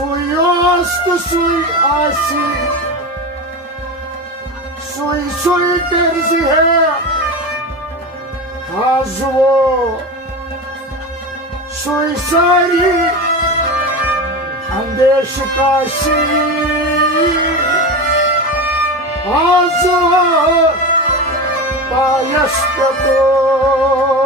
सुई सुई आसी सुई सुई terzi है हाजवो सुई सारी अंदेश काशी हाजवो पायस्त तो